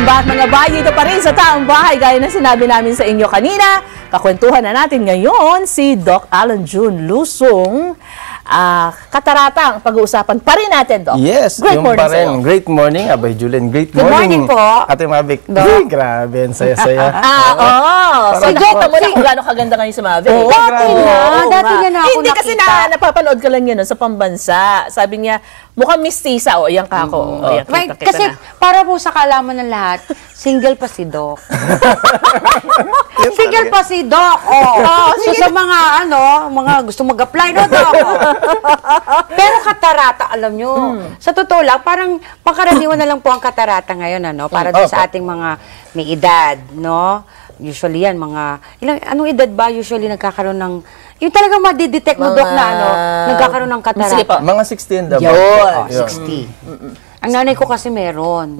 Welcome back mga bayi, ito pa rin sa Taong Bahay. Gaya na sinabi namin sa inyo kanina, kakwentuhan na natin ngayon si Doc Alan June Lusong. Katarata ang pag-uusapan pa rin natin, Doc. Yes, great yung morning pa rin. sa'yo. Great morning, Abay Julian. Great Good morning po. Ate Mavic. Grabe, ang saya-saya. So, kita mo na kung gano'ng kaganda ngayon sa Mavic. Oo, Dati na ako Hindi kasi napapanood ka lang yun sa pambansa. Sabi niya, mukhang mistisa. O, ayan ka ako. Ayan, kita Kasi na. para po sa kalaman ng lahat, single pa si Doc. Single pa si Doc. So sa mga mga gusto mag-apply no, Doc. Pero katarata, alam nyo, sa totoo lang, parang pangkaraniwan na lang po ang katarata ngayon, para doon sa ating mga may edad, no? Usually yan, anong edad ba usually nagkakaroon ng, yung talagang madidetect mo, Doc, na nagkakaroon ng katarata? Sige pa. Mga 60 and above. Yun. 60. Ang nanay ko kasi meron.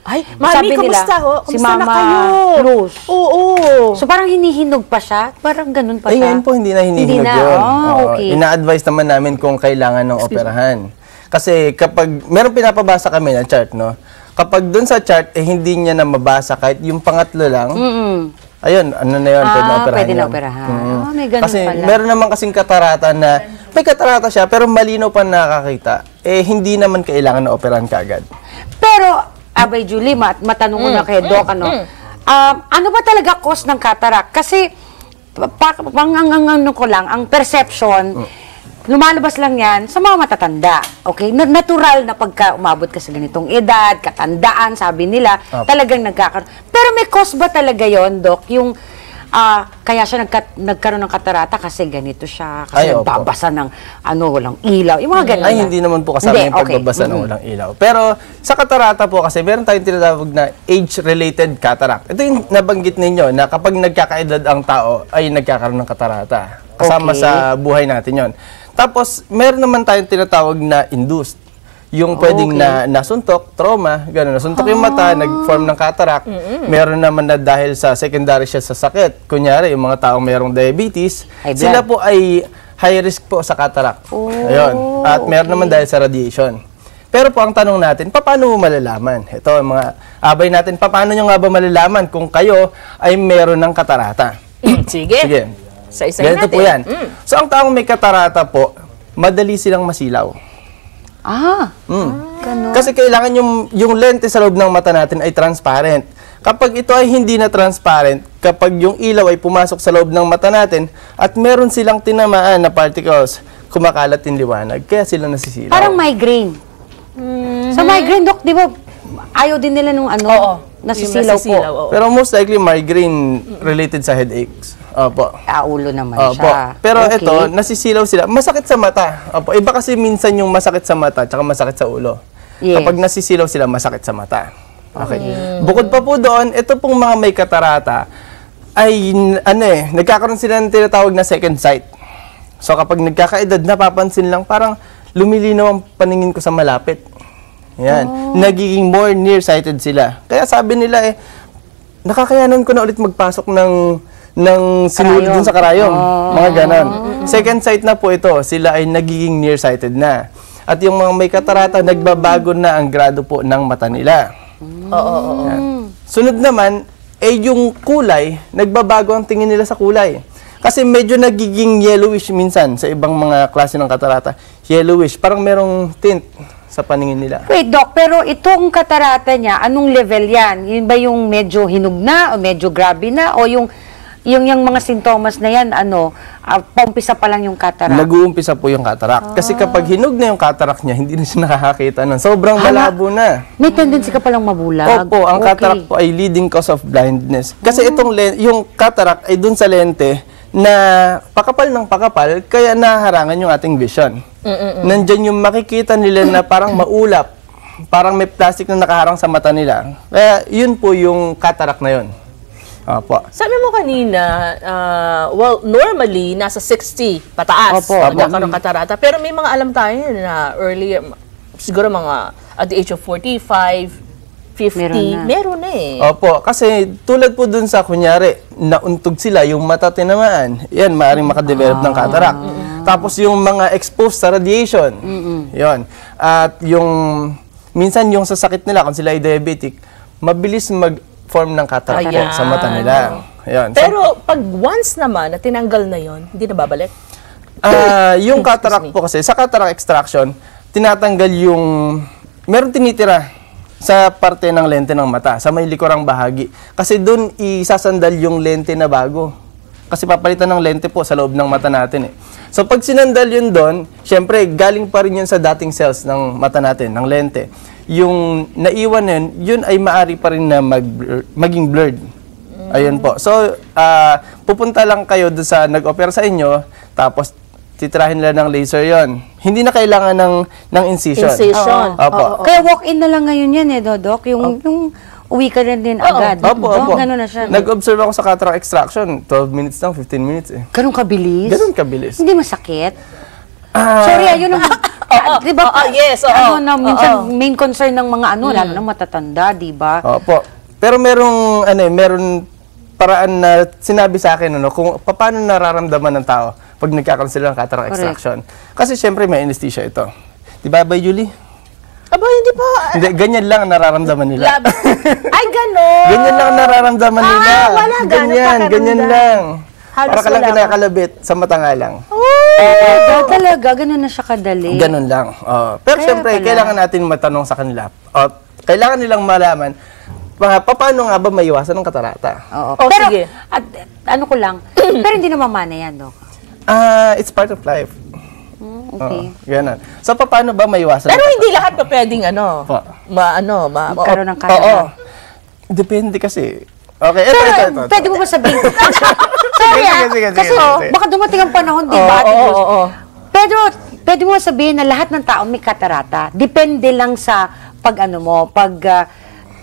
Ay, Mami, kamusta ho? Si Kamusta na Mama kayo? Luz. Oo. So parang hinihinog pa siya? Parang ganun pa siya? Ngayon po, hindi na hinihinog Hindi na. yun. Okay. Ina-advise naman namin kung kailangan ng operahan. Kasi kapag, meron pinapabasa kami na chart, no? Kapag dun sa chart, hindi niya na mabasa kahit yung pangatlo lang, ayun, ano na yun, pwede na operahan. Pwede na operahan. May ganun kasi pala. meron naman kasing katarata na, may katarata siya, pero malinaw pa nakakita. Hindi naman kailangan na operahan kaagad. Pero, Abay Julie, matanong ko na kay Doc, ano ba talaga cause ng cataract? Kasi, ang perception, lumalabas lang yan sa mga matatanda. Okay? Natural na pagka umabot ka sa ganitong edad, katandaan, sabi nila, talagang nagkakaroon. Pero may cause ba talaga yon, Doc? Yung, kaya siya nagkaroon ng katarata kasi ganito siya, kasi nagbabasa ng walang ilaw. Yung mga ganun. Ay, hindi naman po kasama yung pagbabasa ng walang ilaw. Pero sa katarata po kasi, meron tayong tinatawag na age-related cataract. Ito yung nabanggit ninyo na kapag nagkakaedad ang tao, ay nagkakaroon ng katarata. Kasama sa buhay natin yon. Tapos, meron naman tayong tinatawag na induced. Yung pwedeng nasuntok, trauma, gano'n. Nasuntok yung mata, nag-form ng cataract. Meron naman na dahil sa secondary siya sa sakit. Kunyari, yung mga taong mayroong diabetes, sila po ay high risk po sa cataract. Ayun. At meron naman dahil sa radiation. Pero po ang tanong natin, paano mo malalaman? Ito, mga abay natin, paano nyo nga ba malalaman kung kayo ay meron ng katarata? Sige. Isa-isahin natin. Ganito po yan. So, ang taong may katarata po, madali silang masilaw. Ganun. Kasi kailangan yung lente sa loob ng mata natin ay transparent. Kapag ito ay hindi na transparent, kapag yung ilaw ay pumasok sa loob ng mata natin at meron silang tinamaan na particles, kumakalat yung liwanag, kaya sila nasisilaw. Parang migraine. Sa migraine, Doc, di ba, ayaw din nila nung nasisilaw po. Pero most likely migraine related sa headaches. Opo. Ulo naman Opo. siya. Pero ito, nasisilaw sila. Masakit sa mata. Opo. Iba kasi minsan yung masakit sa mata tsaka masakit sa ulo. Yes. Kapag nasisilaw sila, masakit sa mata. Okay. Bukod pa po doon, ito pong mga may katarata ay nagkakaroon sila ng tinatawag na second sight. So kapag nagkakaedad, napapansin lang parang lumilinaw ang paningin ko sa malapit. Yan. Nagiging more nearsighted sila. Kaya sabi nila nakakayanan ko na ulit magpasok ng sinulid dun sa karayom. Mga ganon. Second sight na po ito, sila ay nagiging nearsighted na. At yung mga may katarata, nagbabago na ang grado po ng mata nila. Sunod naman, yung kulay, nagbabago ang tingin nila sa kulay. Kasi medyo nagiging yellowish minsan sa ibang mga klase ng katarata. Yellowish, parang merong tint sa paningin nila. Wait, Doc, pero itong katarata niya, anong level yan? Yun ba yung medyo hinog na o medyo grabe na o yung mga sintomas na yan, paumpisa pa lang yung cataract? Nag-uumpisa po yung cataract. Kasi kapag hinog na yung cataract niya, hindi na siya nakakakita nun. Sobrang malabo na. May tendency ka palang mabulag? Opo, ang cataract po ay leading cause of blindness. Kasi yung cataract ay dun sa lente na pakapal ng pakapal, kaya naharangan yung ating vision. Nandyan yung makikita nila na parang maulap, parang may plastic na nakaharang sa mata nila. Kaya yun po yung cataract na yun. Opo. Sabi mo kanina, normally, nasa 60 pataas nagkakaroon ng katarata. Pero may mga alam tayo na earlier, siguro mga at the age of 45, 50, meron na Opo, kasi tulad po dun sa kunyari, nauntog sila, yung mata tinamaan, yan, maaaring makadevelop ng cataract. Tapos yung mga exposed sa radiation, yon. At yung, minsan yung sa sakit nila, kung sila ay diabetic, mabilis mag-form ng cataract po sa mata nila. Ayan. Pero pag once naman na tinanggal na yon, hindi na babalik? Yung cataract po kasi, sa cataract extraction, tinatanggal yung, meron tinitira sa parte ng lente ng mata, sa may likurang bahagi. Kasi doon isasandal yung lente na bago. Kasi papalitan ng lente po sa loob ng mata natin eh. So pag sinandal yun doon, syempre galing pa rin yun sa dating cells ng mata natin, ng lente. Yung naiwan yun ay maari pa rin na maging blurred. Ayun po. So pupunta lang kayo doon sa nag-opera sa inyo, tapos titirahin nila ng laser yon. Hindi na kailangan ng incision. Incision. Opo. Kaya walk-in na lang ngayon yan eh, Doc. Yung uwi ka rin din agad. Opo. Ganun na siya. Nag-observe ako sa cataract extraction, 12 minutes lang, 15 minutes eh. Ganun kabilis? Ganun kabilis. Hindi masakit? Sorry, ayun ang... di ba? Yes, Ano na, minsan main concern ng mga lalo na matatanda, di ba? Opo. Pero meron paraan na sinabi sa akin kung paano nararamdaman ng tao pag nagkakaroon sila ng cataract extraction. Kasi syempre may anesthesia ito. Di ba, Bay Julie? Aba, hindi pa. Hindi, ganyan lang ang nararamdaman nila. Ay, gano'n. Ganyan lang ang nararamdaman nila. Wala ganyan lang. Halos Para ka lang wala. kinakalabit, sa mata nga lang. Talaga, ganun na siya kadali. Ganun lang. Pero syempre, kailangan natin matanong sa kanila. Kailangan nilang malaman, paano nga ba maiwasan ng katarata? Pero, sige. ano ko lang, pero hindi na mamana yan, Doc. It's part of life. Okay. Ganun. So, paano ba maiwasan? Pero hindi lahat pa pwedeng Magkaroon ng cataract. Depende kasi. Okay, ito. Pwede mo ba sabihin? Sorry Sige. Kasi baka dumating ang panahon, di ba? Pero pwede mo sabihin na lahat ng tao may katarata. Depende lang sa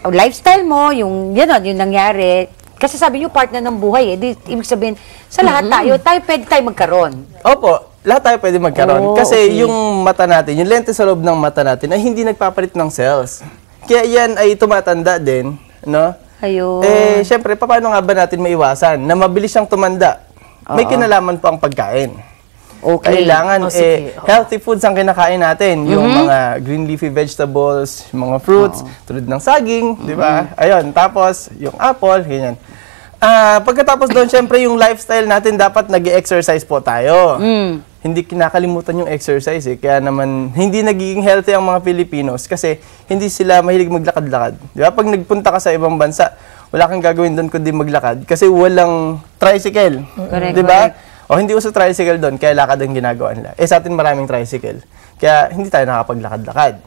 lifestyle mo, yung nangyari. Kasi sabi niyo, part na ng buhay eh. Ibig sabihin, sa lahat pwede tayo magkaroon. Opo, lahat tayo pwede magkaroon. Kasi yung mata natin, yung lente sa loob ng mata natin ay hindi nagpapalit ng cells. Kaya yan ay tumatanda din, no? Ayun. Syempre, paano nga ba natin maiwasan na mabilis siyang tumanda? May kinalaman po ang pagkain. Okay. Kailangan, healthy foods ang kinakain natin. Yung mga green leafy vegetables, yung mga fruits, tulad ng saging, di ba? Ayun, tapos yung apple, ganyan. Pagkatapos doon, syempre, yung lifestyle natin, dapat nag-exercise po tayo. Hindi kinakalimutan yung exercise eh. Kaya naman, hindi nagiging healthy ang mga Filipinos kasi hindi sila mahilig maglakad-lakad. Di ba? Pag nagpunta ka sa ibang bansa, wala kang gagawin doon kundi maglakad kasi walang tricycle. Di ba? O hindi uso tricycle doon, kaya lakad ang ginagawa nila. Sa atin maraming tricycle. Kaya hindi tayo nakapaglakad-lakad.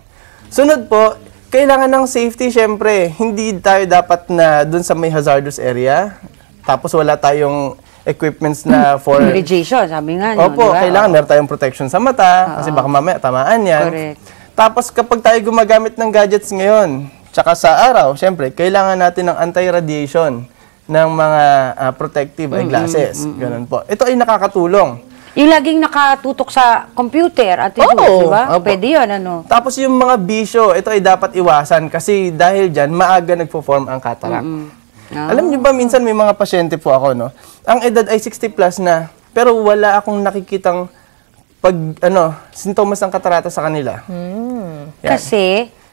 Sunod po, kailangan ng safety, syempre. Hindi tayo dapat na doon sa may hazardous area. Tapos wala tayong equipments na for... Radiation, sabi nga. Opo, diba? kailangan meron tayong protection sa mata. Kasi baka mamaya tamaan yan. Correct. Tapos kapag tayo gumagamit ng gadgets ngayon, tsaka sa araw, syempre, kailangan natin ng anti-radiation ng mga protective eyeglasses. Ganun po. Ito ay nakakatulong. Yung laging nakatutok sa computer at di ba? Pwede yun, Tapos yung mga bisyo, ito ay dapat iwasan kasi dahil dyan, maaga nagpo-form ang cataract. Alam niyo ba, minsan may mga pasyente po ako, no? Ang edad ay 60 plus na, pero wala akong nakikitang sintomas ng katarata sa kanila. Yan.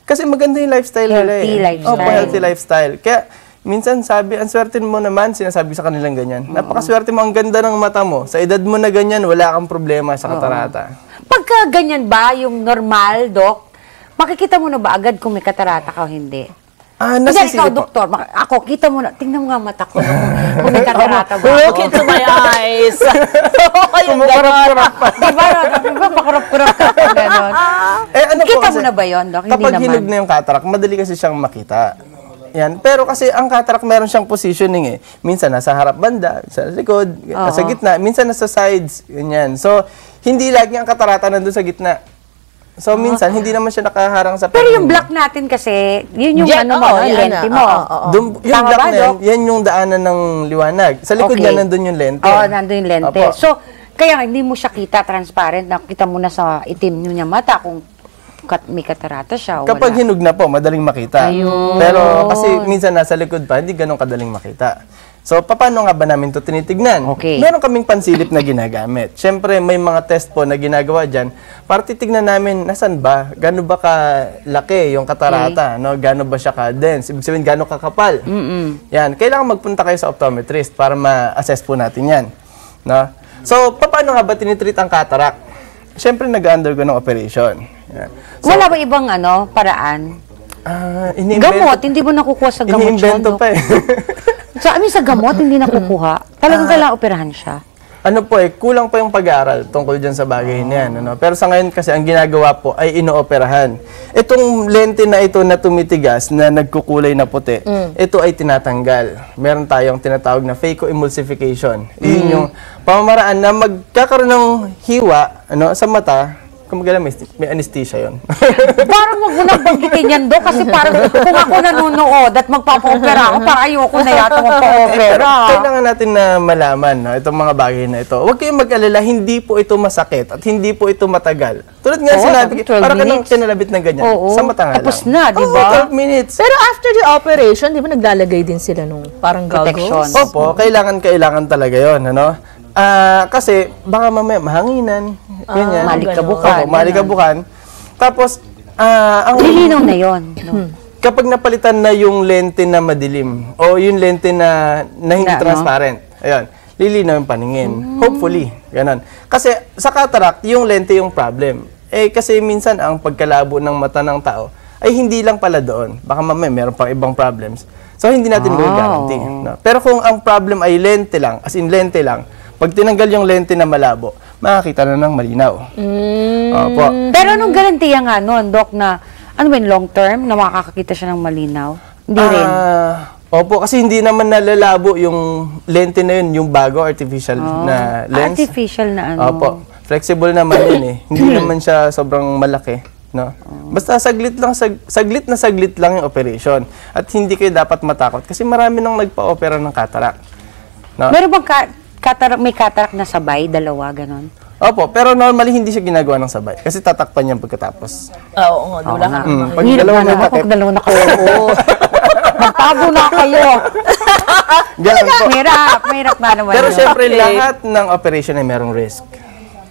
Kasi maganda yung lifestyle nila eh. Healthy lifestyle. Opo, healthy lifestyle. Kaya, minsan ang swerte mo naman, sinasabi sa kanilang ganyan. Napakaswerte mo, ang ganda ng mata mo. Sa edad mo na ganyan, wala kang problema sa katarata. Pagka ganyan ba, yung normal, Doc, makikita mo na ba agad kung may katarata ka o hindi? Nasisili ikaw, po. doktor, ako, kita mo na, tingnan mo nga mata ko kung may katarata ba Look ako. into my eyes. Kumukurap-kurap pa. Diba, pakurap-kurap ka pa, gano'n. Kita mo na ba yun, Doc? Hindi Kapag naman. hinog na yung cataract, madali kasi siyang makita. Yan. Pero kasi ang cataract meron siyang positioning eh. Minsan nasa harap banda, sa likod, nasa gitna, minsan nasa sides, ganyan. So, hindi lagi ang katarata nandun sa gitna. So, minsan, hindi naman siya nakaharang sa Pero yung black natin kasi, yun yung lente mo. Yung black na yan yung daanan ng liwanag. Sa likod niya nandun yung lente. Oo, nandun yung lente. Opo. So, kaya hindi mo siya kita transparent, nakita mo na sa itim niya mata kung may katarata siya o Kapag wala? hinog na po, madaling makita. Ayun. Pero kasi minsan nasa likod pa, hindi ganun kadaling makita. So, paano nga ba namin ito tinitignan? Okay. Meron kaming pansilip na ginagamit. Siyempre, may mga test po na ginagawa dyan para titignan namin nasan ba, gaano ba kalaki yung katarata, no? Gaano ba siya ka-dense, ibig sabihin gaano kakapal. Yan, kailangan magpunta kayo sa optometrist para ma-assess po natin yan. No? So, paano nga ba tinitreat ang cataract? Siyempre, nag-undergo ng operation. Yan. So, Wala ba ibang paraan? Gamot, hindi mo nakukuha sa gamot yun, Iniimbento Dok? pa eh. Sa gamot, hindi nakukuha. Talagang kailangan operahan siya. Ano po kulang pa yung pag-aaral tungkol dyan sa bagay na yan. Ano? Pero sa ngayon kasi, ang ginagawa po ay inooperahan. Itong lente na ito na tumitigas, na nagkukulay na puti, ito ay tinatanggal. Meron tayong tinatawag na phacoemulsification. Yun yung pamamaraan na magkakaroon ng hiwa sa mata. Kung magala, may anesthesia yun. Parang wag mo nang banggitin yan, Dok, kasi parang kung ako nanonood at magpapa-opera ako, parang ayoko na yata magpa-opera. Kailangan natin na malaman itong mga bagay na ito. Huwag kayong mag-alala, hindi po ito masakit at hindi po ito matagal. Tulad nga sinabi, parang ka nang kinalabit ng ganyan. Sa mata nga lang. Tapos na, di ba? 12 minutes. Pero after the operation, di ba naglalagay din sila nung parang Protection. goggles? Opo, kailangan talaga yon, ano? Kasi baka mamaya mahanginan, ganyan. Malikabukan. Opo, malikabukan. Tapos, ang Lilinaw na yun. No? kapag napalitan na yung lente na madilim o yung lente na hindi Na, no? transparent, ayun, lilinaw yung paningin. Hopefully, ganun. Kasi sa cataract, yung lente yung problem. Kasi minsan ang pagkalabo ng mata ng tao ay hindi lang pala doon. Baka mamaya meron pang ibang problems. So, hindi natin guarantee. No? Pero kung ang problem ay lente lang, as in lente lang, pag tinanggal yung lente na malabo, makakita na ng malinaw. Opo. Pero anong garantiya nga nun, Dok, na ano ba yun, long term, na makakakita siya ng malinaw? Hindi rin. Opo, kasi hindi naman nalalabo yung lente na yun, yung bago artificial na lens. Artificial na ano. Opo. Flexible naman yun eh. Hindi naman siya sobrang malaki. No? Basta saglit lang yung operation. At hindi kayo dapat matakot kasi marami nang nagpa-opera ng cataract. No? Meron bang may cataract na sabay, dalawa, ganon? Opo, pero normally hindi siya ginagawa ng sabay kasi tatakpan niya pagkatapos. Oo, wala ka. Pag Hirap dalawa na may ako, takip, pag dalawa na kayo. Magtago na kayo. ganun po. Mahirap nga naman. Pero yun. syempre lahat ng operation ay merong risk.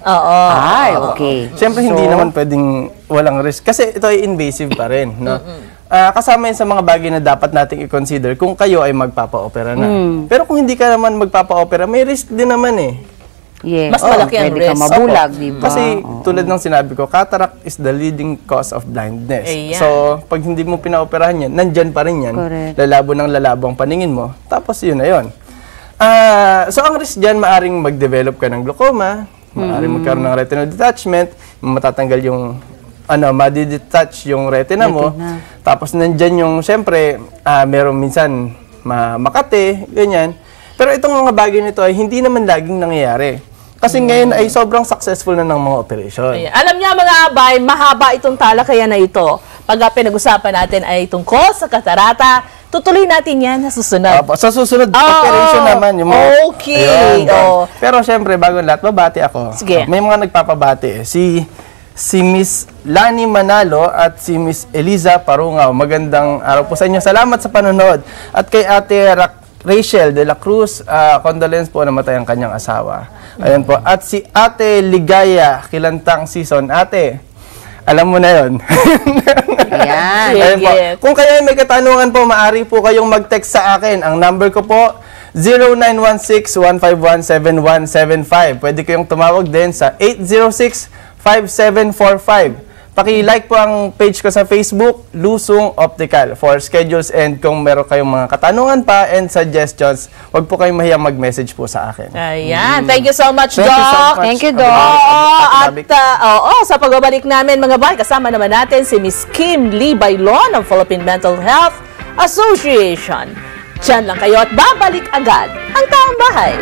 Oo. Ay, okay. Siyempre, hindi naman pwedeng walang risk. Kasi ito ay invasive pa rin. No? Kasama yun sa mga bagay na dapat nating i-consider kung kayo ay magpapa-opera na. Pero kung hindi ka naman magpapa-opera, may risk din naman eh. Yes. Mas malaki ang pwede risk. ka mabulag, Opo. di ba? Kasi tulad ng sinabi ko, cataract is the leading cause of blindness. Ayan. So, pag hindi mo pinaoperahan yan, nandyan pa rin yan. Correct. Lalabo ng lalabo ang paningin mo. Tapos yun na yun. So, ang risk dyan, maaring mag-develop ka ng glaucoma, maaring magkaroon ng retinal detachment, matatanggal yung madidetach yung retina mo. Tapos nandyan yung, syempre, meron minsan makate, ganyan. Pero itong mga bagay nito ay hindi naman laging nangyayari. Kasi ngayon ay sobrang successful na ng mga operation. Ayan. Alam niya mga abay, mahaba itong talakayan na ito. Pag pinag-usapan natin ay tungkol sa katarata, tutuloy natin yan sa susunod. Sa susunod operation naman. Yung mga, Okay. Ayun. Pero syempre, bago lahat, babati ako. Sige. May mga nagpapabati. Si Miss Lani Manalo at si Miss Eliza Parungaw. Magandang araw po sa inyo. Salamat sa panonood. At kay Ate Rachel de la Cruz, condolence po, namatay ang kanyang asawa. Ayan po. At si Ate Ligaya, Kilantang Season. Ate, alam mo na yun. Ayan. Ayan po. Kung kayo may katanungan po, maaari po kayong mag-text sa akin. Ang number ko po, 0916-151-7175. Pwede kayong tumawag din sa 806-5745. Paki-like po ang page ko sa Facebook, Lusong Optical, for schedules, and kung meron kayong mga katanungan pa and suggestions, wag po kayong mahiyang mag-message po sa akin. Ayan. Thank you so much, Thank you so Doc. much. Thank you, Doc. At sa pagbabalik namin mga bay, kasama naman natin si Miss Kim Lee Bailon ng Philippine Mental Health Association. Diyan lang kayo at babalik agad ang Taong Bahay.